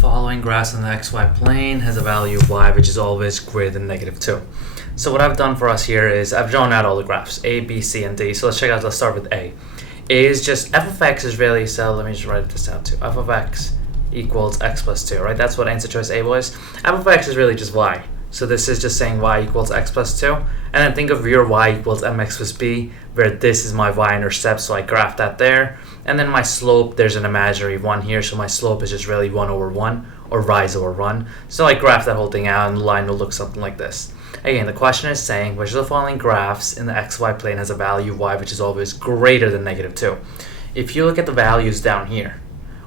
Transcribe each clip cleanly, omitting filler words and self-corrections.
Following graphs on the xy plane has a value of y which is always greater than -2. So what I've done for us here is I've drawn out all the graphs, A, B, C, and D. So let's check out, let's start with A. A is just, f of x is really, so let me just write this down too. F of x equals x plus 2, right? That's what answer choice A was. F of x is really just y. So this is just saying y equals x plus 2. And then think of your y equals mx plus b, where this is my y-intercept, so I graph that there. And then my slope, there's an imaginary 1 here, so my slope is just really 1 over 1, or rise over 1. So I graph that whole thing out, and the line will look something like this. Again, the question is saying, which of the following graphs in the xy plane has a value y which is always greater than -2? If you look at the values down here,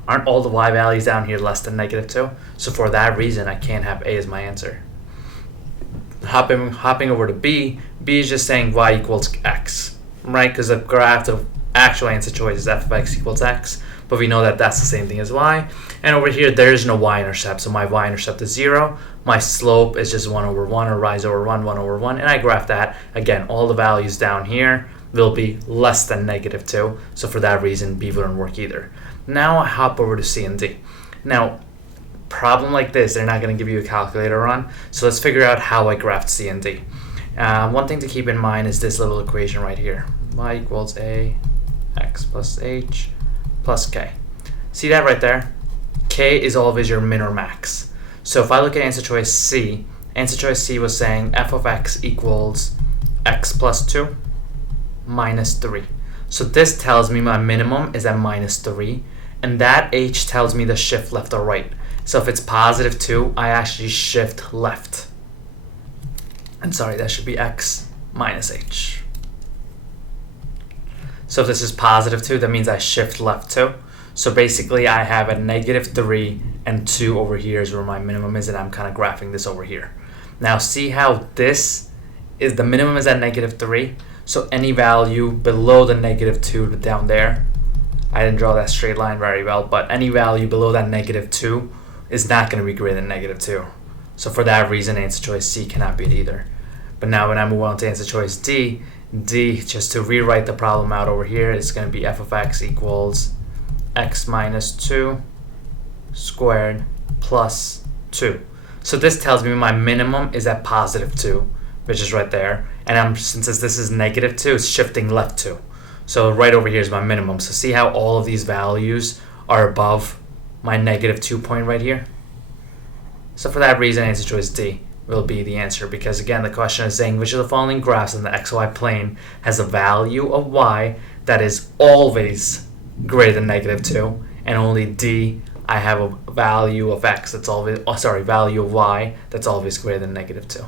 aren't all the y values down here less than -2? So for that reason, I can't have A as my answer. Hopping over to B, B is just saying y equals x, right? Because the graph of actual answer choice is f of x equals x, but we know that that's the same thing as y. And over here, there is no y-intercept, so my y-intercept is 0. My slope is just 1 over 1, or rise over 1, 1 over 1, and I graph that. Again, all the values down here will be less than -2, so for that reason, B wouldn't work either. Now I hop over to C and D. Now, problem like this, they're not going to give you a calculator on, so let's figure out how I graphed C and D. One thing to keep in mind is this little equation right here. Y equals A, x plus h plus k. See that right there? K is always your min or max. So if I look at answer choice C was saying f of x equals x plus 2 minus 3. So this tells me my minimum is at -3, and that h tells me to shift left or right. So if it's +2, I actually shift left. And sorry, that should be x minus h. So if this is +2, that means I shift left too. So basically I have a -3 and 2 over here is where my minimum is, and I'm kind of graphing this over here. Now see how this is, the minimum is at -3, so any value below the -2 down there, I didn't draw that straight line very well, but any value below that -2 is not going to be greater than -2. So for that reason, answer choice C cannot be it either. But now when I move on to answer choice D, just to rewrite the problem out over here, it's going to be f of x equals x minus 2 squared plus 2. So this tells me my minimum is at +2, which is right there. And since this is -2, it's shifting left 2. So right over here is my minimum. So see how all of these values are above my -2 point right here? So for that reason, answer choice D will be the answer, because again, the question is saying which of the following graphs in the xy plane has a value of y that is always greater than -2, and only D, I have a value of x that's always, value of y that's always greater than -2.